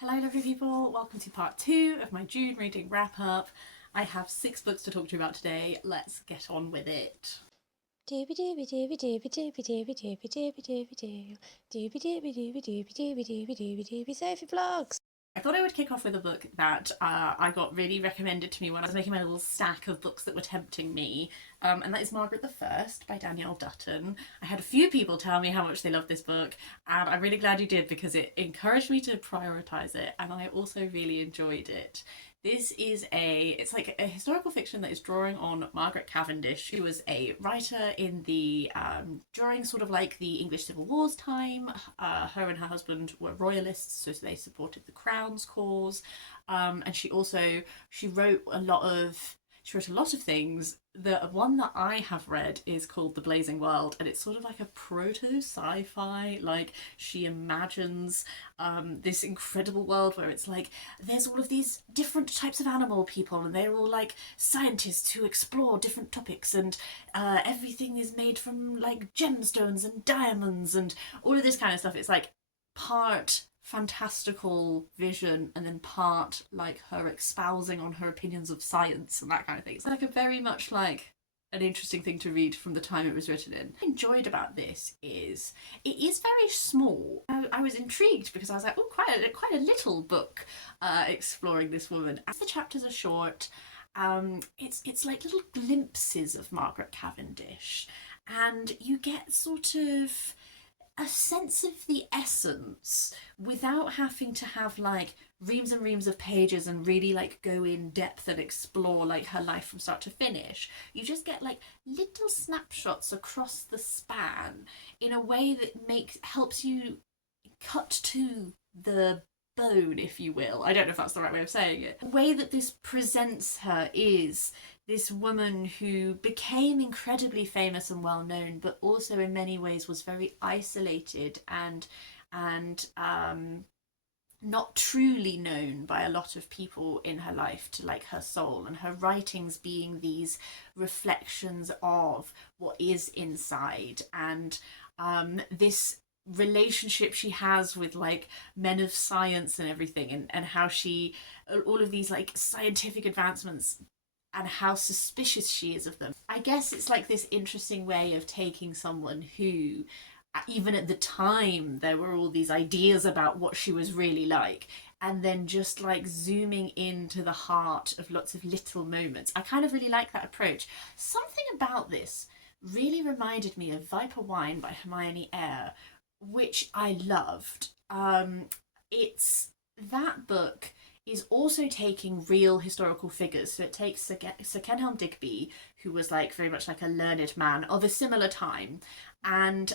Hello lovely people, welcome to part 2 of my June reading wrap up. I have 6 books to talk to you about today, let's get on with it. Sophie vlogs. I thought I would kick off with a book that I got really recommended to me when I was making my little stack of books that were tempting me, and that is Margaret the First by Danielle Dutton. I had a few people tell me how much they loved this book, and I'm really glad you did because it encouraged me to prioritise it, and I also really enjoyed it. This is it's like a historical fiction that is drawing on Margaret Cavendish, who was a writer in the during sort of like the English Civil War's time. Her and her husband were royalists, so they supported the Crown's cause, and she wrote a lot of things. The one that I have read is called The Blazing World, and it's sort of like a proto sci-fi. Like, she imagines this incredible world where it's like there's all of these different types of animal people, and they're all like scientists who explore different topics, and everything is made from like gemstones and diamonds and all of this kind of stuff. It's like part fantastical vision and then part like her espousing on her opinions of science and that kind of thing. It's like a very much like an interesting thing to read from the time it was written in. What I enjoyed about this is it is very small. I was intrigued because I was like, oh, quite a little book exploring this woman. As the chapters are short, it's like little glimpses of Margaret Cavendish, and you get sort of a sense of the essence without having to have like reams and reams of pages and really like go in depth and explore like her life from start to finish. You just get like little snapshots across the span in a way that helps you cut to the bone, if you will. I don't know if that's the right way of saying it. The way that this presents her is this woman who became incredibly famous and well known, but also in many ways was very isolated and not truly known by a lot of people in her life to like her soul, and her writings being these reflections of what is inside, and this relationship she has with like men of science and everything, and how she all of these like scientific advancements and how suspicious she is of them. I guess it's like this interesting way of taking someone who, even at the time, there were all these ideas about what she was really like, and then just like zooming into the heart of lots of little moments. I kind of really like that approach. Something about this really reminded me of Viper Wine by Hermione Eyre, which I loved. It's that book is also taking real historical figures. So it takes Sir Kenelm Digby, who was like very much like a learned man of a similar time, and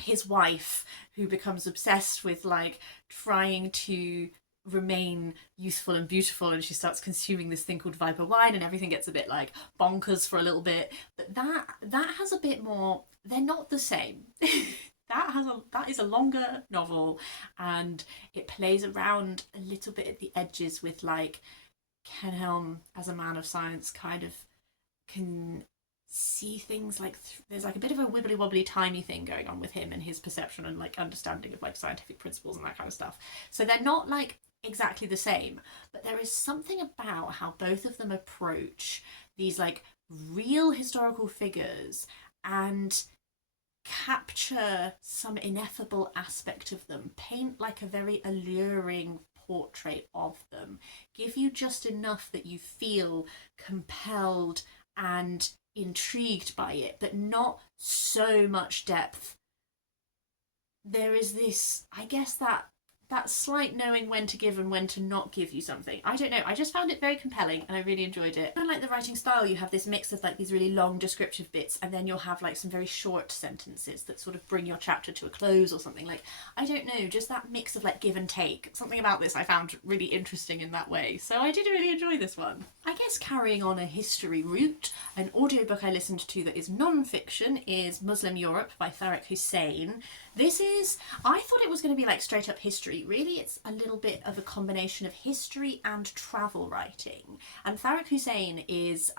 his wife, who becomes obsessed with like trying to remain youthful and beautiful, and she starts consuming this thing called Viper Wine, and everything gets a bit like bonkers for a little bit. But that has a bit more. They're not the same. That is a longer novel, and it plays around a little bit at the edges with like Kenelm as a man of science kind of can see things like there's like a bit of a wibbly wobbly timey thing going on with him and his perception and like understanding of like scientific principles and that kind of stuff. So they're not like exactly the same, but there is something about how both of them approach these like real historical figures and capture some ineffable aspect of them, paint like a very alluring portrait of them, give you just enough that you feel compelled and intrigued by it, but not so much depth. There is this, I guess, that slight knowing when to give and when to not give you something. I don't know, I just found it very compelling and I really enjoyed it. Kind of like the writing style, you have this mix of like these really long descriptive bits, and then you'll have like some very short sentences that sort of bring your chapter to a close or something. Like, I don't know, just that mix of like give and take. Something about this I found really interesting in that way, so I did really enjoy this one. I guess carrying on a history route, an audiobook I listened to that is non-fiction is Muslim Europe by Tharik Hussain. I thought it was going to be like straight up history. Really, it's a little bit of a combination of history and travel writing. And Tharik Hussain is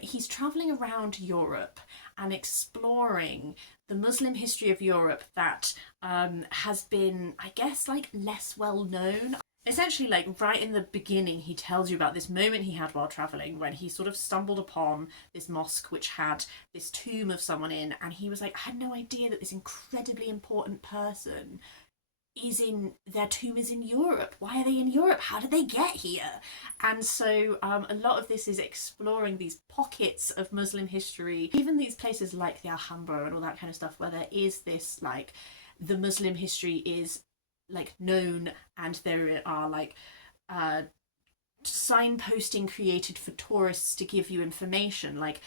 he's travelling around Europe, and exploring the Muslim history of Europe that has been, I guess, like less well known. Essentially, like right in the beginning, he tells you about this moment he had while traveling when he sort of stumbled upon this mosque which had this tomb of someone in, and he was like, I had no idea that this incredibly important person their tomb is in Europe. Why are they in Europe? How did they get here? And so a lot of this is exploring these pockets of Muslim history, even these places like the Alhambra and all that kind of stuff, where there is this like the Muslim history is like known, and there are like signposting created for tourists to give you information, like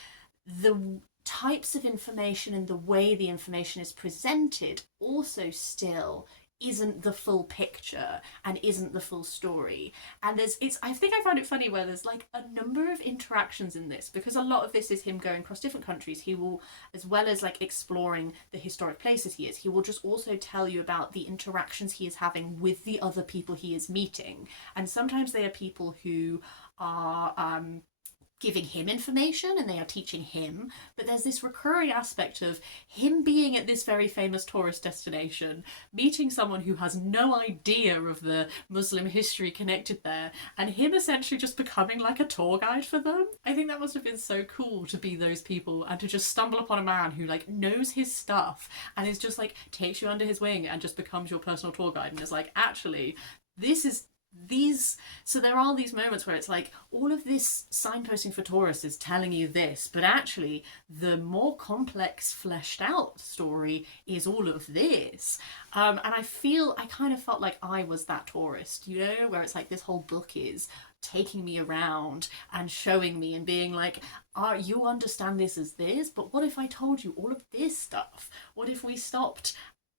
the types of information and the way the information is presented also still isn't the full picture and isn't the full story. And I think I found it funny where there's like a number of interactions in this, because a lot of this is him going across different countries. He will, as well as like exploring the historic places he will just also tell you about the interactions he is having with the other people he is meeting. And sometimes they are people who are giving him information and they are teaching him, but there's this recurring aspect of him being at this very famous tourist destination, meeting someone who has no idea of the Muslim history connected there, and him essentially just becoming like a tour guide for them. I think that must have been so cool to be those people and to just stumble upon a man who like knows his stuff and is just like takes you under his wing and just becomes your personal tour guide and is like, actually, so there are these moments where it's like all of this signposting for tourists is telling you this, but actually the more complex fleshed out story is all of this. And I kind of felt like I was that tourist, you know, where it's like this whole book is taking me around and showing me and being like, you understand this as this, but what if I told you all of this stuff? What if we stopped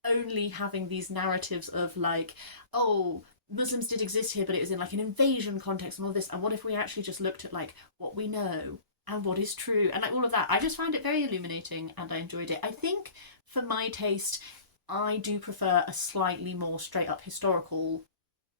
only having these narratives of like, oh, Muslims did exist here, but it was in like an invasion context and all this, and what if we actually just looked at like what we know and what is true and like all of that. I just found it very illuminating and I enjoyed it. I think for my taste, I do prefer a slightly more straight up historical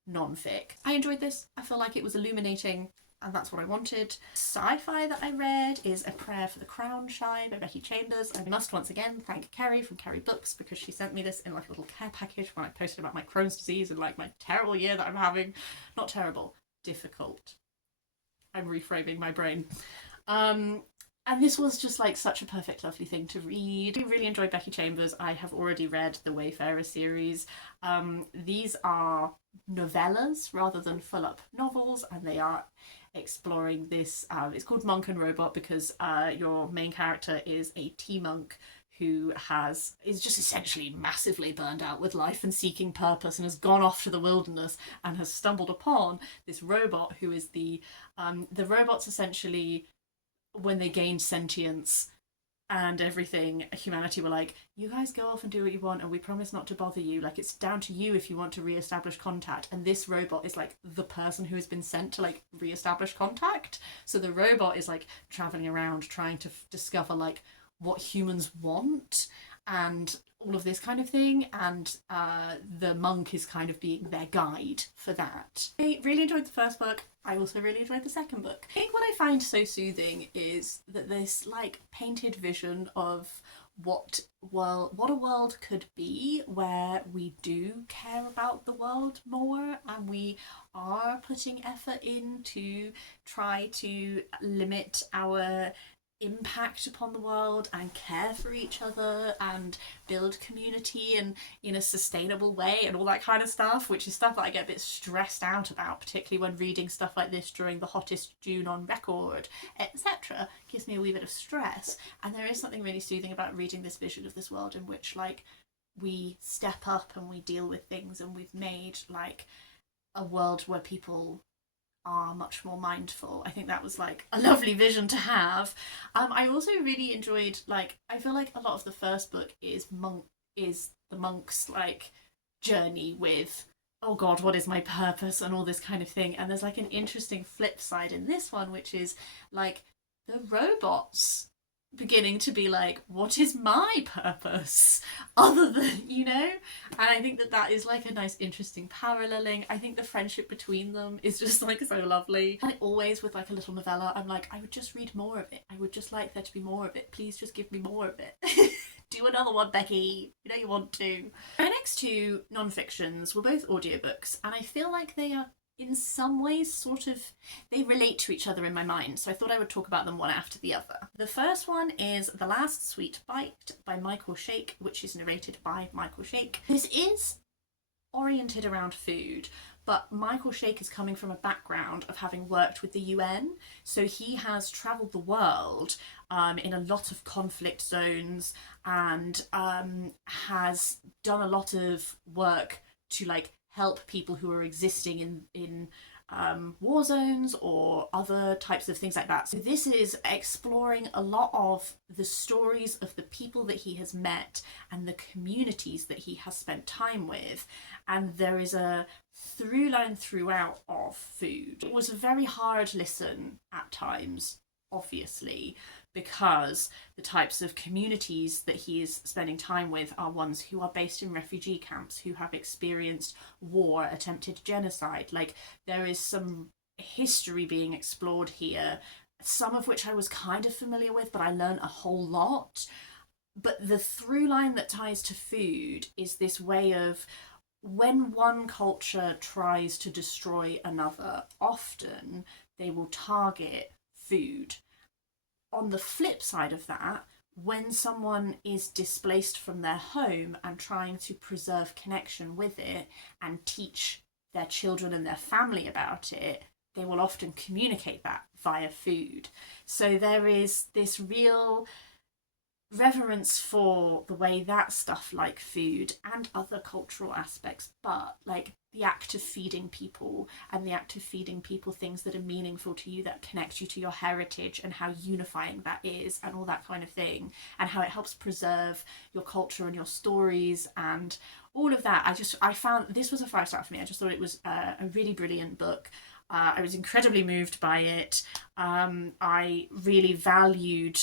non-fic. I enjoyed this. I feel like it was illuminating, and that's what I wanted. Sci-fi that I read is A Prayer for the Crown Shy by Becky Chambers. I must once again thank Kerry from Kerry Books, because she sent me this in like a little care package when I posted about my Crohn's disease and like my terrible year that I'm having. Not terrible, difficult. I'm reframing my brain. And this was just like such a perfect, lovely thing to read. I really enjoyed Becky Chambers. I have already read the Wayfarer series. These are novellas rather than full-up novels, and they are exploring this. It's called Monk and Robot because your main character is a tea monk who is just essentially massively burned out with life and seeking purpose, and has gone off to the wilderness and has stumbled upon this robot who is the robots essentially, when they gained sentience and everything, humanity were like, you guys go off and do what you want and we promise not to bother you, like it's down to you if you want to re-establish contact. And this robot is like the person who has been sent to like re-establish contact. So the robot is like traveling around trying to discover like what humans want and all of this kind of thing, and the monk is kind of being their guide for that. I really enjoyed the first book. I also really enjoyed the second book. I think what I find so soothing is that this like painted vision of what a world could be where we do care about the world more and we are putting effort in to try to limit our impact upon the world and care for each other and build community and in a sustainable way and all that kind of stuff, which is stuff that I get a bit stressed out about, particularly when reading stuff like this during the hottest June on record, etc. Gives me a wee bit of stress. And there is something really soothing about reading this vision of this world in which like we step up and we deal with things, and we've made like a world where people are much more mindful. I think that was like a lovely vision to have. I also really enjoyed, like, I feel like a lot of the first book is the monk's like journey with, oh god, what is my purpose and all this kind of thing. And there's like an interesting flip side in this one, which is like the robots beginning to be like, what is my purpose other than, you know? And I think that that is like a nice interesting paralleling. I think the friendship between them is just like so lovely. And always with like a little novella, I'm like, I would just read more of it. I would just like there to be more of it. Please just give me more of it. Do another one, Becky. You know you want to. Our next two non-fictions were both audiobooks, and I feel like they are in some ways sort of, they relate to each other in my mind, so I thought I would talk about them one after the other. The first one is The Last Sweet Bite by Michael Shaikh, which is narrated by Michael Shaikh. This is oriented around food, but Michael Shaikh is coming from a background of having worked with the UN, so he has travelled the world in a lot of conflict zones and has done a lot of work to like help people who are existing in war zones or other types of things like that. So this is exploring a lot of the stories of the people that he has met and the communities that he has spent time with. And there is a through line throughout of food. It was a very hard listen at times, obviously, because the types of communities that he is spending time with are ones who are based in refugee camps, who have experienced war, attempted genocide. Like, there is some history being explored here, some of which I was kind of familiar with, but I learned a whole lot. But the through line that ties to food is this way of, when one culture tries to destroy another, often they will target food. On the flip side of that, when someone is displaced from their home and trying to preserve connection with it and teach their children and their family about it, they will often communicate that via food. So there is this real reverence for the way that stuff like food and other cultural aspects, but like the act of feeding people and the act of feeding people things that are meaningful to you, that connect you to your heritage, and how unifying that is and all that kind of thing, and how it helps preserve your culture and your stories and all of that. I found this was a 5-star for me. I just thought it was a really brilliant book. I was incredibly moved by it. I really valued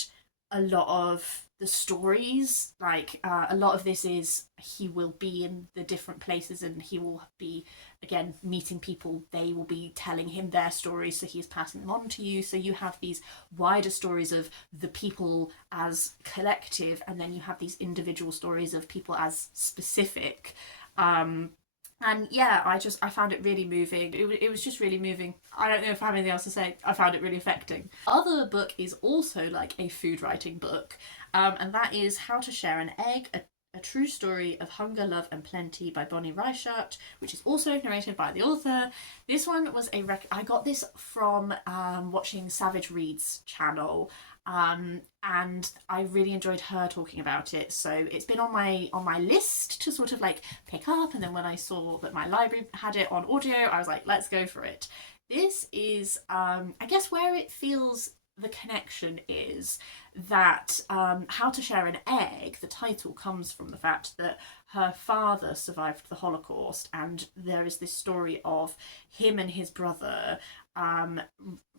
a lot of the stories. Like a lot of this is, he will be in the different places and he will be again meeting people, they will be telling him their stories, so he's passing them on to you. So you have these wider stories of the people as collective, and then you have these individual stories of people as specific. And yeah, I found it really moving. It was just really moving. I don't know if I have anything else to say. I found it really affecting. The other book is also like a food writing book, and that is How to Share an Egg, a True Story of Hunger, Love and Plenty by Bonny Reichert, which is also narrated by the author. This one was I got this from watching Savage Reed's channel, and I really enjoyed her talking about it. So it's been on my list to sort of like pick up, and then when I saw that my library had it on audio, I was like, let's go for it. This is I guess where it feels the connection is that How to Share an Egg, the title comes from the fact that her father survived the Holocaust, and there is this story of him and his brother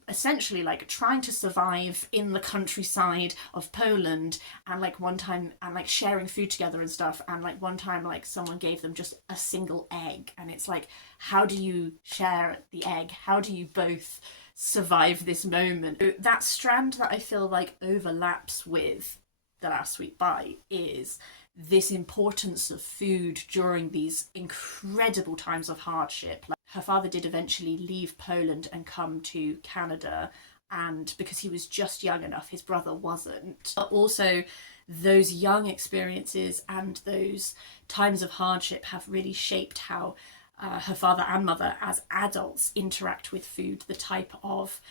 essentially like trying to survive in the countryside of Poland, and like one time, and like sharing food together and stuff, and like one time like someone gave them just a single egg, and it's like, how do you share the egg? How do you both survive this moment? That strand that I feel like overlaps with The Last Sweet Bite is this importance of food during these incredible times of hardship. Like, her father did eventually leave Poland and come to Canada, and because he was just young enough, his brother wasn't. But also those young experiences and those times of hardship have really shaped how her father and mother as adults interact with food. The type of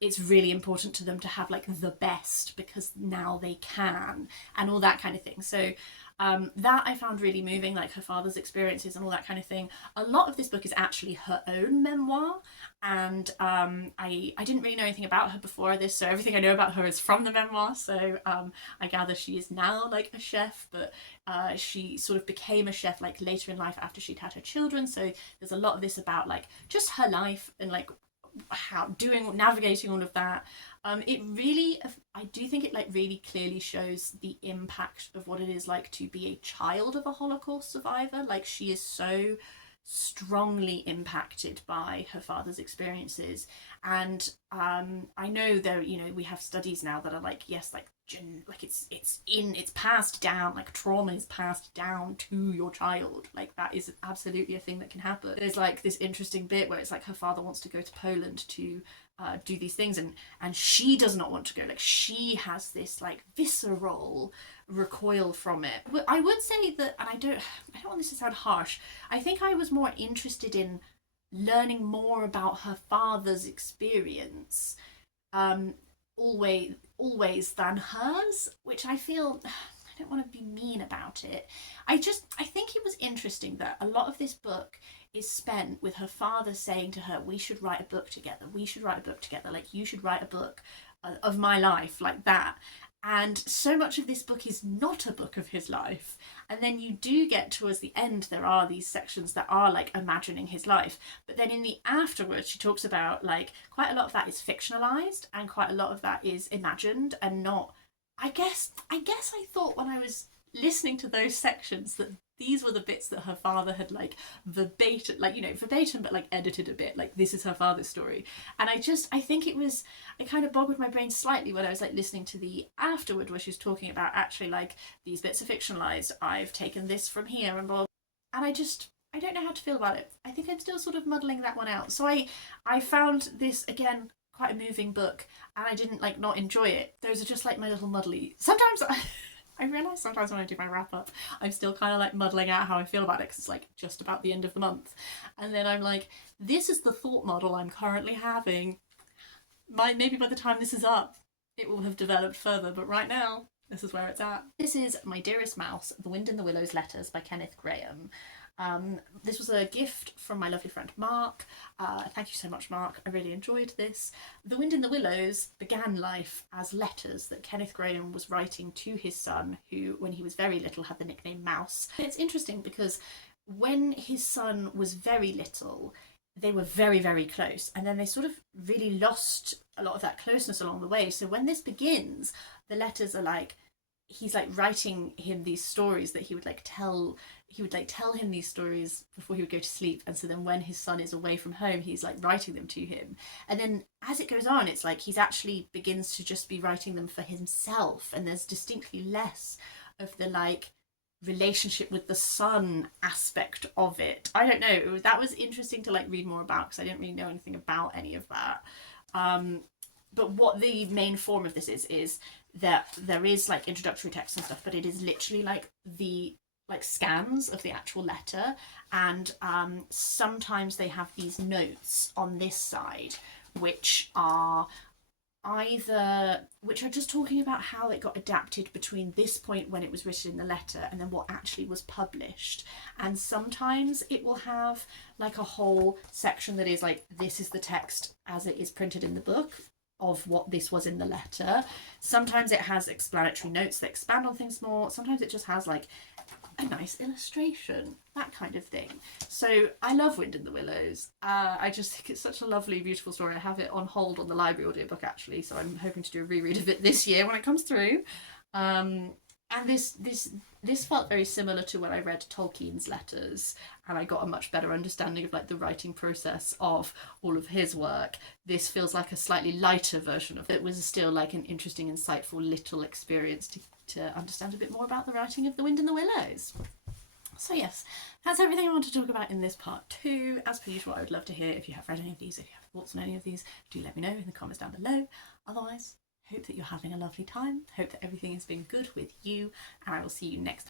it's really important to them to have like the best because now they can, and all that kind of thing. So that I found really moving, like her father's experiences and all that kind of thing. A lot of this book is actually her own memoir, and I didn't really know anything about her before this, so everything I know about her is from the memoir. So I gather she is now like a chef, but she sort of became a chef like later in life after she'd had her children. So there's a lot of this about like just her life and like navigating all of that. It really, I do think it like really clearly shows the impact of what it is like to be a child of a Holocaust survivor. Like, she is so strongly impacted by her father's experiences, and I know there, you know, we have studies now that are like, yes, like it's passed down, like trauma is passed down to your child, like that is absolutely a thing that can happen. There's like this interesting bit where it's like her father wants to go to Poland to do these things, and she does not want to go. Like, she has this like visceral recoil from it. I would say that, and I don't want this to sound harsh, I think I was more interested in learning more about her father's experience always than hers, which I feel, I don't want to be mean about it. I think it was interesting that a lot of this book is spent with her father saying to her, we should write a book together, like you should write a book of my life, like that. And so much of this book is not a book of his life. And then you do get towards the end, there are these sections that are like imagining his life. But then in the afterwards, she talks about like quite a lot of that is fictionalized and quite a lot of that is imagined and not. I guess I thought when I was listening to those sections that these were the bits that her father had like verbatim, like, you know, verbatim, but like edited a bit, like this is her father's story. And I think it kind of boggled my brain slightly when I was like listening to the afterward where she was talking about actually like these bits are fictionalized, I've taken this from here and blah. And I don't know how to feel about it. I think I'm still sort of muddling that one out. So I found this, again, quite a moving book, and I didn't like not enjoy it. Those are just like my little muddly. Sometimes I realise sometimes when I do my wrap up, I'm still kind of like muddling out how I feel about it because it's like just about the end of the month. And then I'm like, this is the thought model I'm currently having. Maybe by the time this is up, it will have developed further, but right now, this is where it's at. This is My Dearest Mouse, The Wind in the Willows Letters by Kenneth Grahame. This was a gift from my lovely friend Mark. Thank you so much, Mark. I really enjoyed this. The Wind in the Willows began life as letters that Kenneth Grahame was writing to his son, who, when he was very little, had the nickname Mouse. It's interesting because when his son was very little, they were very, very close, and then they sort of really lost a lot of that closeness along the way. So when this begins, the letters are like, he's like writing him these stories that he would tell him these stories before he would go to sleep. And so then when his son is away from home, he's like writing them to him. And then as it goes on, it's like he's actually begins to just be writing them for himself. And there's distinctly less of the like relationship with the son aspect of it. I don't know. That was interesting to like read more about because I didn't really know anything about any of that. But what the main form of this is that there is like introductory text and stuff, but it is literally like the like scans of the actual letter, and sometimes they have these notes on this side which are just talking about how it got adapted between this point when it was written in the letter and then what actually was published. And sometimes it will have like a whole section that is like, this is the text as it is printed in the book of what this was in the letter. Sometimes it has explanatory notes that expand on things more. Sometimes it just has like a nice illustration, that kind of thing. So I love Wind in the Willows. I just think it's such a lovely, beautiful story. I have it on hold on the library audiobook actually, so I'm hoping to do a reread of it this year when it comes through. And this felt very similar to when I read Tolkien's letters, and I got a much better understanding of like the writing process of all of his work. This feels like a slightly lighter version of it. It was still like an interesting, insightful little experience to understand a bit more about the writing of The Wind in the Willows. So yes, that's everything I want to talk about in this part 2. As per usual, I would love to hear if you have read any of these, if you have thoughts on any of these, do let me know in the comments down below. Otherwise, hope that you're having a lovely time, hope that everything has been good with you, and I will see you next time.